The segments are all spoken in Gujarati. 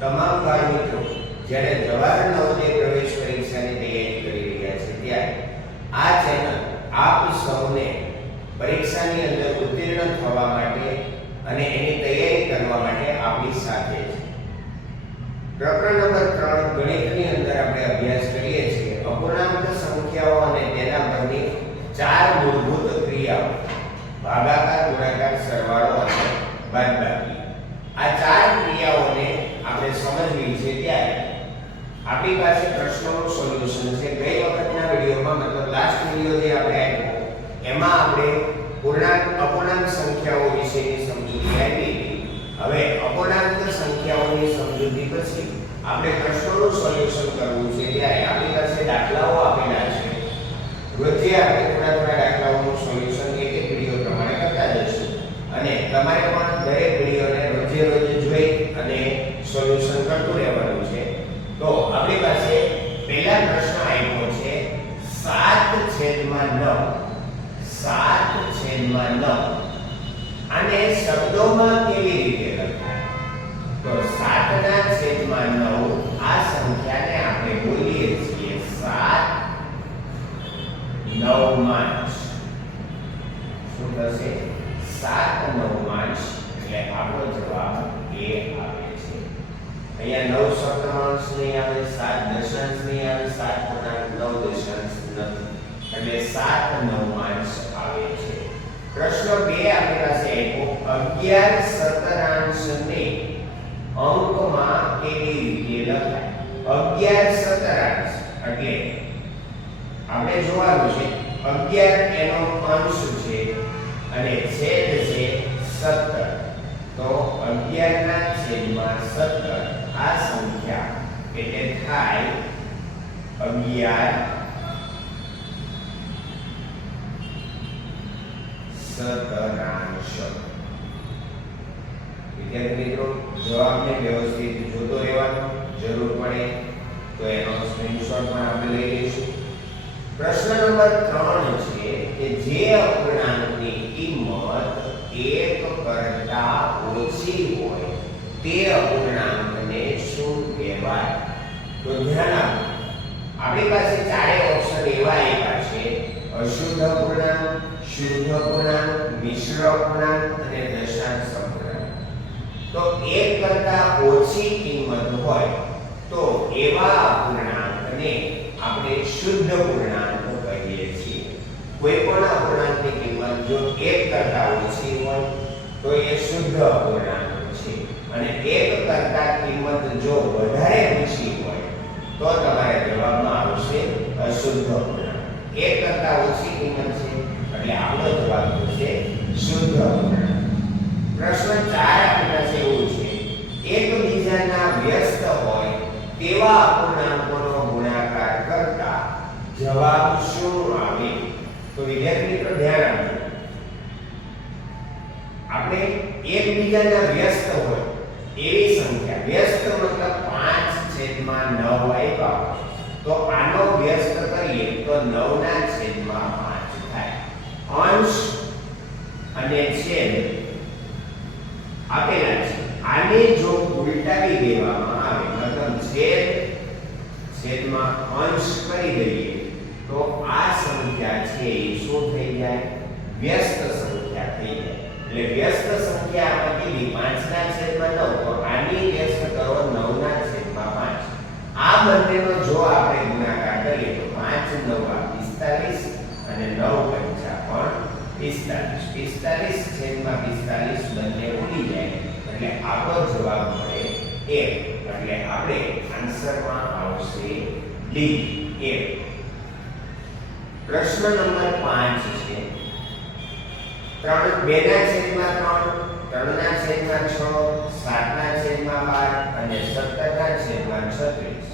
તમામ બાળ જ્યારે જવાહર નવોદય પ્રવેશ પરીક્ષાની તૈયારી કરી રહ્યા છે ત્યારે આ ચેનલ આપ સૌને પરીક્ષાની અંદર ઉત્તીર્ણ થવા માટે અને એની તૈયારી કરવા માટે આપણી સાથે છે પ્રકરણ ત્રણ ગણિતની અંદર આપણે અભ્યાસ કરીએ છીએ અપૂર્ણાંક સંખ્યાઓ અને તેના પરની ચાર મૂળભૂત ક્રિયાઓ ભાગાકાર, ગુણાકાર, સરવાળો અને બાદબાકી. આ ચાર ક્રિયાઓને આપણે સમજવી છે ત્યારે આપણી પાસે પ્રશ્નોનું સોલ્યુશન છે. ગઈ વખતના વિડીયોમાં મતલબ લાસ્ટ વીડિયો જે આપણે આપ્યો, એમાં આપણે પૂર્ણાંક, અપૂર્ણાંક સંખ્યાઓ વિશેની સમજૂતી આપી હવે અપૂર્ણાંક સંખ્યાઓની સમજૂતી પછી આપણે પ્રશ્નોનું સોલ્યુશન કરવું છે. ત્યારે આપણી પાસે દાખલાઓ આપેલા છે. વૃદ્ધિ આપણે થોડા થોડા દાખલાઓનું સોલ્યુશન એક એક વીડિયો પ્રમાણે કરતા જઈશું અને તમારે પણ દરેક વિડીયોને રોજે રોજ જોઈ અને સોલ્યુશન કરતું રહેવાનું છે તો આપણી પાસે પહેલા પ્રશ્ન આવ્યો છે 7 છેદમાં 9 7 છેદમાં નવ. આને શબ્દોમાં કેવી રીતે લખાય તો સાત ના છેદમાં નવ આ સંખ્યાને આપણે બોલીએ છીએ સાત, નવ માંચ શું થશે? સાત નવ માંચ એટલે આપણો જવાબ એ આવે છે. અહીંયા નવ સપ્તમાંશ નહીં આવે, સાત દશાંશ નહીં આવે સાત પૂર્ણાંક નવ દશાંશ નથી એટલે સાત નવમાંશ આવે છે પ્રશ્ન બે આપણી પાસે આપ્યો અગિયાર સતરાંશ ને અંકમાં કેવી રીતે લખાય. અગિયાર સતરાંશ એટલે આપણે જોવાનું છે 11 એનો અંશ છે અને છેદ છે 17 તો 11 ના છેદમાં 17 આ સંખ્યા એટલે થાય 11 સતરાંશ મિત્રો, જવાબને વ્યવસ્થિત જોતો રહેવાનો જરૂર પડે તો એનો સ્ક્રીનશોટ પણ આપણે લઈ લઈશું. પ્રશ્ન નંબર 3 છે કે જે અપૂર્ણાંકની કિંમત 1 કરતા ઓછી હોય, તે અપૂર્ણાંકને શું કહેવાય? તો ધ્યાન આપો, આપણી પાસે ચારે ઓપ્શન એવા એવા છે. અશુદ્ધ અપૂર્ણાંક, શુદ્ધ અપૂર્ણાંક, મિશ્ર અપૂર્ણાંક અને દશાંશ તો 1 કરતા ઓછી કિંમત હોય તો એવા અપૂર્ણાંકને આપણે શુદ્ધ પૂર્ણાંક કહીએ છીએ. કોઈ પણ અપૂર્ણાંકની કિંમત જો 1 કરતા ઓછી હોય તો એ શુદ્ધ અપૂર્ણાંક છે. અને 1 કરતા કિંમત જો વધારે ઓછી હોય તો તમારા જવાબમાં આવશે અશુદ્ધ અપૂર્ણાંક 1 કરતા ઓછી કિંમત છે. એટલે આપણો જવાબ થશે શુદ્ધ અપૂર્ણાંક પ્રશ્ન 4 આપણી પાસે એવું છે એકબીજાના વ્યસ્ત હોય તેવા અપૂર્ણાંકોનો ગુણાકાર કરતા જવાબ શું આવે? તો વિદ્યાર્થી મિત્રો ધ્યાન આપજો. આપણે એકબીજાના વ્યસ્ત હોય, એવી સંખ્યા, વ્યસ્ત મતલબ 5 છેદમાં 9 આપ્યા તો આનો વ્યસ્ત કરીએ, તો 9 ના છેદમાં 5 થાય. અંશ અને છેદ આપેલા છે. આને જો ઉલટાવી દેવામાં આવે છેદ, છેદમાં અંશ કરી દઈએ, તો આ સંખ્યા છે એ શું થઈ જાય? વ્યસ્ત સંખ્યા થઈ જાય. એટલે વ્યસ્ત સંખ્યા આપણે કીધી 5 ના છેદમાં 9 તો આની વ્યસ્ત કરો 9 ના છેદમાં 5 આ બંનેનો જો આપણે ગુણાકાર કરીએ, તો 5 9 45 અને 9 પંચા પણ 45 45 છેદમાં 45 બંને ઉડી જાય. એટલે આપણો જવાબ મળે 1 એટલે આપણે આન્સરમાં આવશે ડી એ. પ્રશ્ન નંબર 5 છે. 3 2 ના છેદમાં 3 3 ના છેદમાં 6 7 ના છેદમાં બાર અને 17 ના છેદમાં 36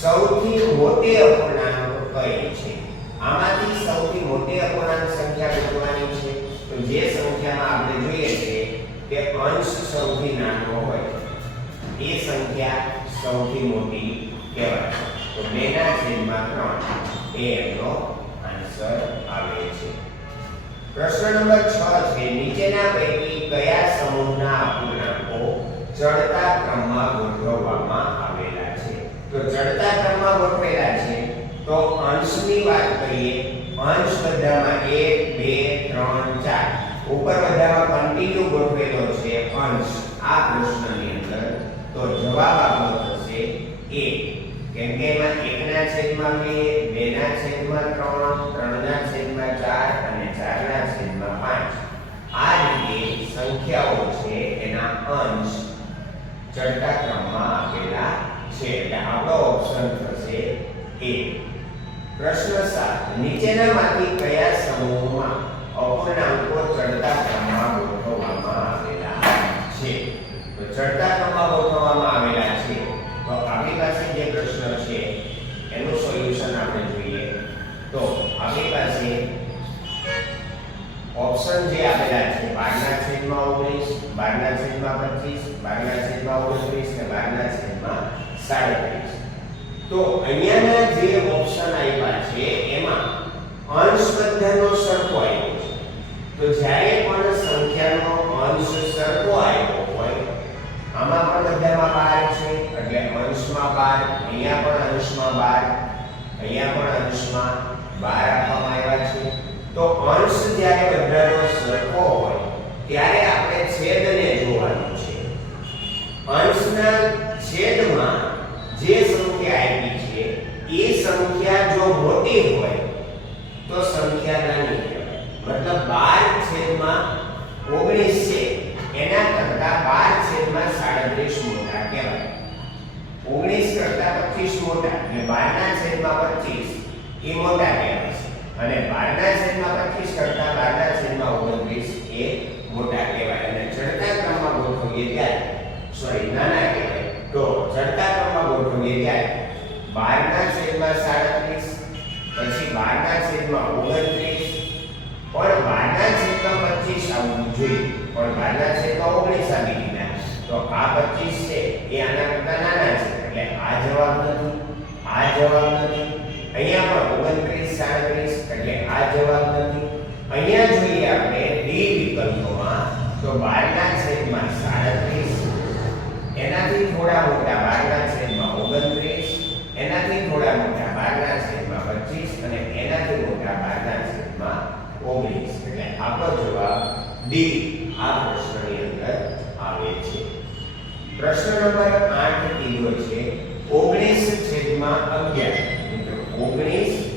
સૌથી મોટી અપૂર્ણાંક કઈ છે? આમાંથી સૌથી મોટી અપૂર્ણાંક સંખ્યા શોધવાની છે? તો જે સંખ્યામાં આપણે જોઈએ છે કે અંશ સૌથી નાનો હોય. એ સંખ્યા સૌથી મોટી કહેવાય તો બે ના છેદમાં ત્રણ એ એમનો આન્સર આવે છે. પ્રશ્ન નંબર છ છે, નીચેના પૈકી કયા સમૂહના અપૂર્ણાંકો ચડતા ક્રમમાં ગોઠવવામાં આવેલા છે? તો ચડતા ક્રમમાં ગોઠવેલા છે. તો અંશની વાત કરીએ, અંશ બધામાં 1 2 3 4 ઉપર બધામાં કન્ટિન્યુ ગોઠવેલો છે અંશ. આ પ્રશ્નની તો જવાબ આપણો થશે એ. કેમ કે એમાં એકના છેદમાં બે, બેના છેદમાં ત્રણ, ત્રણના છેદમાં ચાર અને ચારના છેદમાં પાંચ. આ રીતે સંખ્યાઓ છે એના અંશ ચડતા ક્રમમાં આપેલા છે. એટલે આપણો ઓપ્શન થશે એ. પ્રશ્ન 7 નીચેનામાંથી ઓપ્શન જે આપેલા છે 12 ના છેદમાં 19 12 ના છેદમાં 25 12 ના છેદમાં 29 અને 12 ના છેદમાં 37 તો અહીંયાના જે ઓપ્શન આપ્યા છે, એમાં અંશ બંધનનો સરખો આવ્યો છે. તો જ્યારે પણ સંખ્યાનો અંશ સરખો આવ્યો હોય, આમાં પણ બધામાં 12 છે, એટલે અંશમાં 12 અહીંયા પણ અંશમાં 12 અહીંયા પણ અંશમાં 12 આપવામાં આવ્યા તો અંશ જ્યારે બધાનો સરખો હોય, ત્યારે આપણે છેદને જોવાનું છે. અંશના છેદમાં જે સંખ્યા આપી છે, એ સંખ્યા જો મોટી હોય, તો સંખ્યા નાની મતલબ 12 છેદમાં 19 છે, એના કરતા 12 છેદમાં 37 મોટા કહેવાય. 19 કરતા 25 મોટા એટલે 12 ના છેદમાં 25 એ મોટા કહેવાય. અને 12 ના છેદમાં 25 કરતા 12 ના છેદમાં 29 એ મોટા કહેવાય અને ચડતા ક્રમમાં ગોઠવીએ ત્યારે સોરી નાના કહેવાય. તો ચડતા ક્રમમાં ગોઠવીએ ત્યારે 12 ના છેદમાં 37 પછી 12 ના છેદમાં 29 પણ 12 ના છેદમાં 25 આવવું જોઈએ. પણ 12 ના છેદમાં 19 આવી ગયા તો આ 25 છે, એ આના કરતા નાના છે. એટલે આ જવાબ નથી, આ જવાબ નથી. અહીંયા પણ 29 37 એટલે આ જવાબ નથી. અહીંયા જોઈએ આપણે ડી વિકલ્પમાં તો 12 ના છેદમાં 37 એનાથી થોડા મોટા 12 ના છેદમાં 29 એનાથી થોડા મોટા 12 ના છેદમાં 25 અને એનાથી મોટા 12 ના છેદમાં 19 એટલે આપણો જવાબ ડી આ પ્રશ્નની અંદર આવે છે. પ્રશ્ન નંબર 8 કીધો છે 19 છેદમાં 11 મિત્રો 19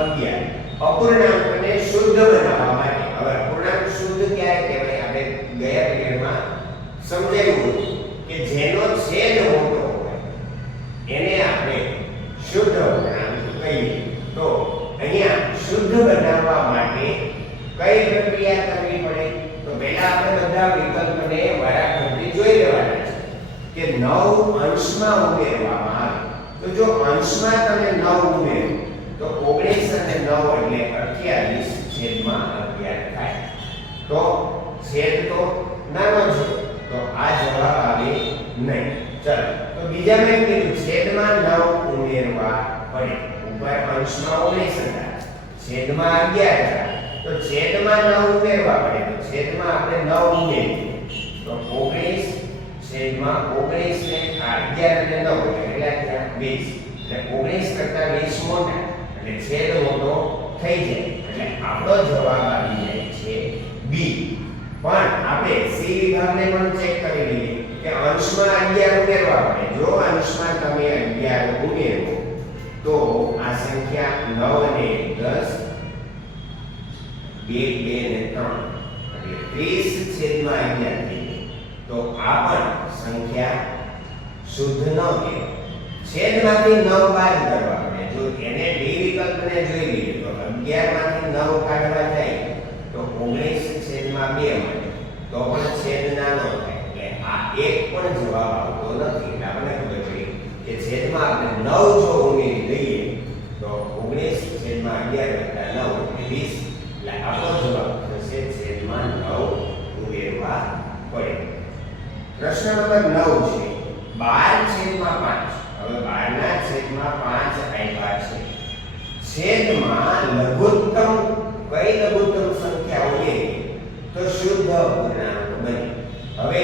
છેદમાં 11 અપૂર્ણાંકને શુદ્ધ બનાવવા માટે હવે અપૂર્ણાંક શુદ્ધ ક્યારે કહેવાય આપણે ગયા પીરિયડમાં સમજાવ્યું હતું કે જેનો છેદ મોટો હોય એને આપણે શુદ્ધ અપૂર્ણાંક કહીએ તો અહીંયા શુદ્ધ બનાવવા માટે કઈ પ્રક્રિયા કરવી પડે તો પહેલા આપણે બધા વિકલ્પને વારાફરતી જોઈ લેવાના છે કે 9 અંશમાં ઉમેરવામાં આવે તો જો અંશમાં તમે 9 ઉમેરો તો 19 અને 9 એટલે 28 છેદમાં 11 થાય છેદ તો નાનો છે. તો આ જવાબ આવે નહીં. ચલો, તો બીજા મેં કીધું, છેદમાં 9 ઉમેરવા પડે. ઉપર અંશમાં ઉમેરી શકાય. છેદમાં 11 હતા તો છેદમાં 9 ઉમેરવા પડે. તો છેદમાં આપણે 9 ઉમેરીએ. તો 19 છેદમાં 19 ને આ 11 અને 9 એટલે કેટલા થયા? 20 એટલે 19 કરતા 20 મોટા. એટલે છેદ મોટો થઈ જાય. એટલે આપણો જવાબ આવી જાય. પણ આપણે સી વિભાગને પણ ચેક કરી લઈએ કે અંશમાં 11 ઉમેરવા પડે. જો અંશમાં તમે 11 ઉમેરો, તો આ સંખ્યા 9 અને 10 બે બે ને ત્રણ. એટલે ત્રીસ છેદમાં અગિયાર થઈ તો આ પણ સંખ્યા શુદ્ધ ન કહેવાય. છેદમાંથી નવ બાદ કરવા પડે. જો એને બે વિકલ્પને જોઈ લઈએ, તો અગિયારમાંથી નવ કાઢવા જાય, તો ઓગણીસ છેદમાં બે મળે તો પણ છેદ નાનો થાય. એટલે આ એક પણ જવાબ આવતો નથી. એટલે આપણને ખબર પડી કે છેદમાં આપણે નવ જો ઉમેરી દઈએ તો ઓગણીસ છેદમાં અગિયાર વત્તા નવ એટલે વીસ. એટલે આપણો જવાબ થશે છેદમાં નવ ઉમેરવા પડે. પ્રશ્ન નંબર નવ છે. બાર છેદમાં પાંચ. હવે બારના છેદમાં પાંચ આપ્યા છે. છેદમાં લઘુત્તમ, કઈ લઘુત્તમ તો શુદ્ધ પૂર્ણાંક બને હવે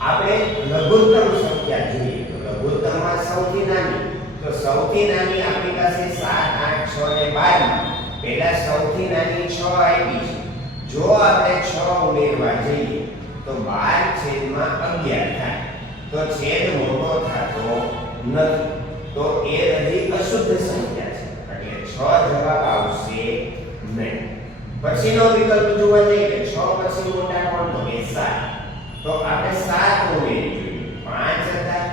આપણે લઘુત્તમ સંખ્યા જોઈએ. તો લઘુત્તમમાં સૌથી નાની. તો સૌથી નાની આપણી પાસે 7 8 6 ને 12 પહેલા સૌથી નાની 6 આવી છે. જો આપણે 6 ઉમેરવા જઈએ તો 12 છેદમાં 11 થાય. તો છેદ મોટો થતો નથી. તો એ રહી અશુદ્ધ સંખ્યા છે. એટલે 6 જવાબ આવશે નહીં. પછીનો વિકલ્પ જોવા જઈએ કે 6 પછી મોટા કોણ તો કે 7 તો આપણે 7 ઉમેરી જોઈએ 5 હતા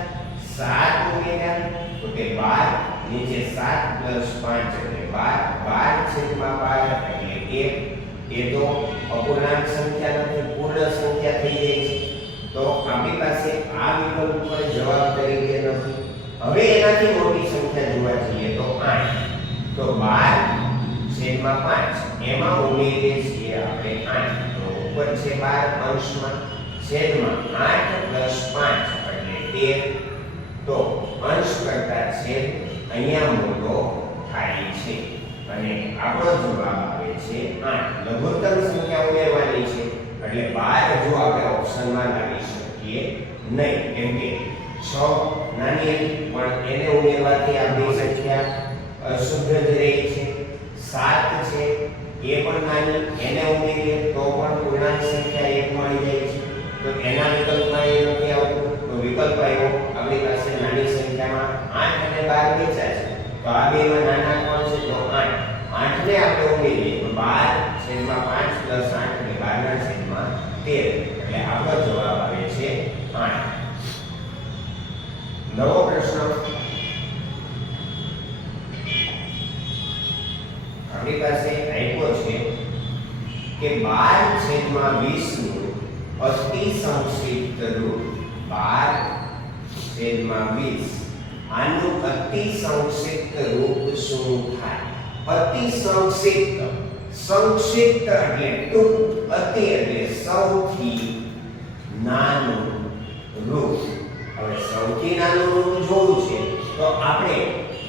7 ઉમેર્યા. તો કે 12 નીચે 7 5 એટલે 12 12 છેદમાં 12 એટલે 1 એ તો અપૂર્ણાંક સંખ્યા નથી, પૂર્ણ સંખ્યા થઈ જાય છે. તો આપણી પાસે આ વિકલ્પ પર જવાબ તરીકે નથી. હવે એનાથી મોટી સંખ્યા જોવા જઈએ તો 8 તો 12 છેદમાં 5 એમાં ઉમેરીએ છીએ આપણે 8 તો ઉપર છે 12 અંશમાં છેદમાં 8 5 એટલે 13 તો અંશ કરતા છેદ અહીંયા મોટો થાય છે. અને આપણો જવાબ આવે છે 8 લઘુત્તમ સંખ્યા ઉમેરવાની છે. એટલે 12 જો આપણે ઓપ્શનમાં લાવી શકીએ નહીં. કેમ કે 6 નાની પણ એને ઉમેરવાથી બે સંખ્યા અશુદ્ધ જ રહી છે. 7 છે એ પણ નાની, એને ઉમેરીએ તો પણ પૂર્ણાંક સંખ્યા એક મળી જાય છે. તો એના વિકલ્પમાં એ નથી આવતું. તો વિકલ્પ આવ્યો, આપણી પાસે નાની સંખ્યામાં આઠ અને બાર વેચા છે. તો આ બેમાં નાના કોણ છે? તો આઠ. આઠને આપણે ઉમેરીએ તો બાર છેદમાં પાંચ પ્લસ 8 એટલે 12 ના છેદમાં તેર. એટલે આપણો જવાબ આવે છે આઠ. નવો પ્રશ્ન. આપણી પાસે કે 12 છેદમાં 20 નું અતિ સંક્ષિપ્ત રૂપ 12 છેદમાં 20 આનું અતિ સંક્ષિપ્ત રૂપ શું થાય? અતિ સંક્ષિપ્ત. સંક્ષિપ્ત એટલે ટૂંક, અતિ એટલે સૌથી નાનું રૂપ. હવે સૌથી નાનું રૂપ જોવું છે, તો આપણે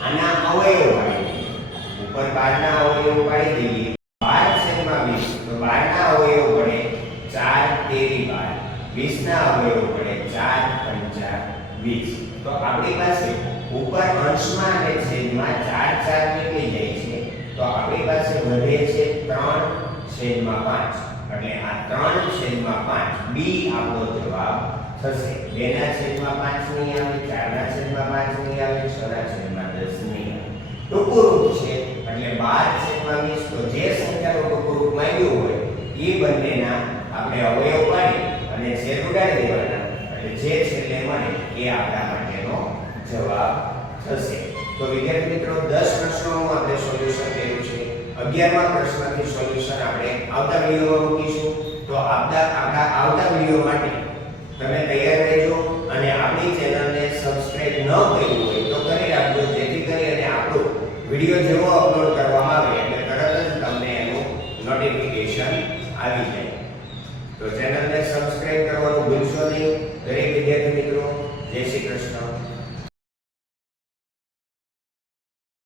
આના અવયવ પાડીએ ઉપર બારના અવયવ પાડી દઈએ બાર છેદમાં વીસ તો બારના અવયવ પડે ચાર તેરી બાર વીસના અવયવ પડે ચાર પંચા વીસ તો આપણી પાસે ઉપર અંશમાં અને છેદમાં ચાર ચાર નીકળી જાય છે તો આપણી પાસે વધે છે ત્રણ છેદમાં પાંચ એટલે આ ત્રણ છેદમાં પાંચ બી આપણો જવાબ થશે બે ના છેદમાં પાંચ નહીં આવે ચાર ના છેદમાં પાંચ નહીં આવે છ ના છેદમાં દસ નહીં આવે ટૂંકું રૂપ છે એટલે બાર છેદમાં વીસ તો જે સંખ્યાનું ટૂંકું રૂપ માંગ્યું હોય એ બંનેના આપણે અવયવ પાડી અને છેદ ઉડાડી દેવાના એટલે જે છેલ્લે મળે એ આપણા માટેનો જવાબ થશે તો વિદ્યાર્થી મિત્રો, દસ પ્રશ્નોનું આપણે સોલ્યુશન કર્યું છે. 11મા પ્રશ્નથી સોલ્યુશન આપણે આવતા વિડીયોમાં મૂકીશું. તો આપણા આપણા આવતા વિડિયો માટે.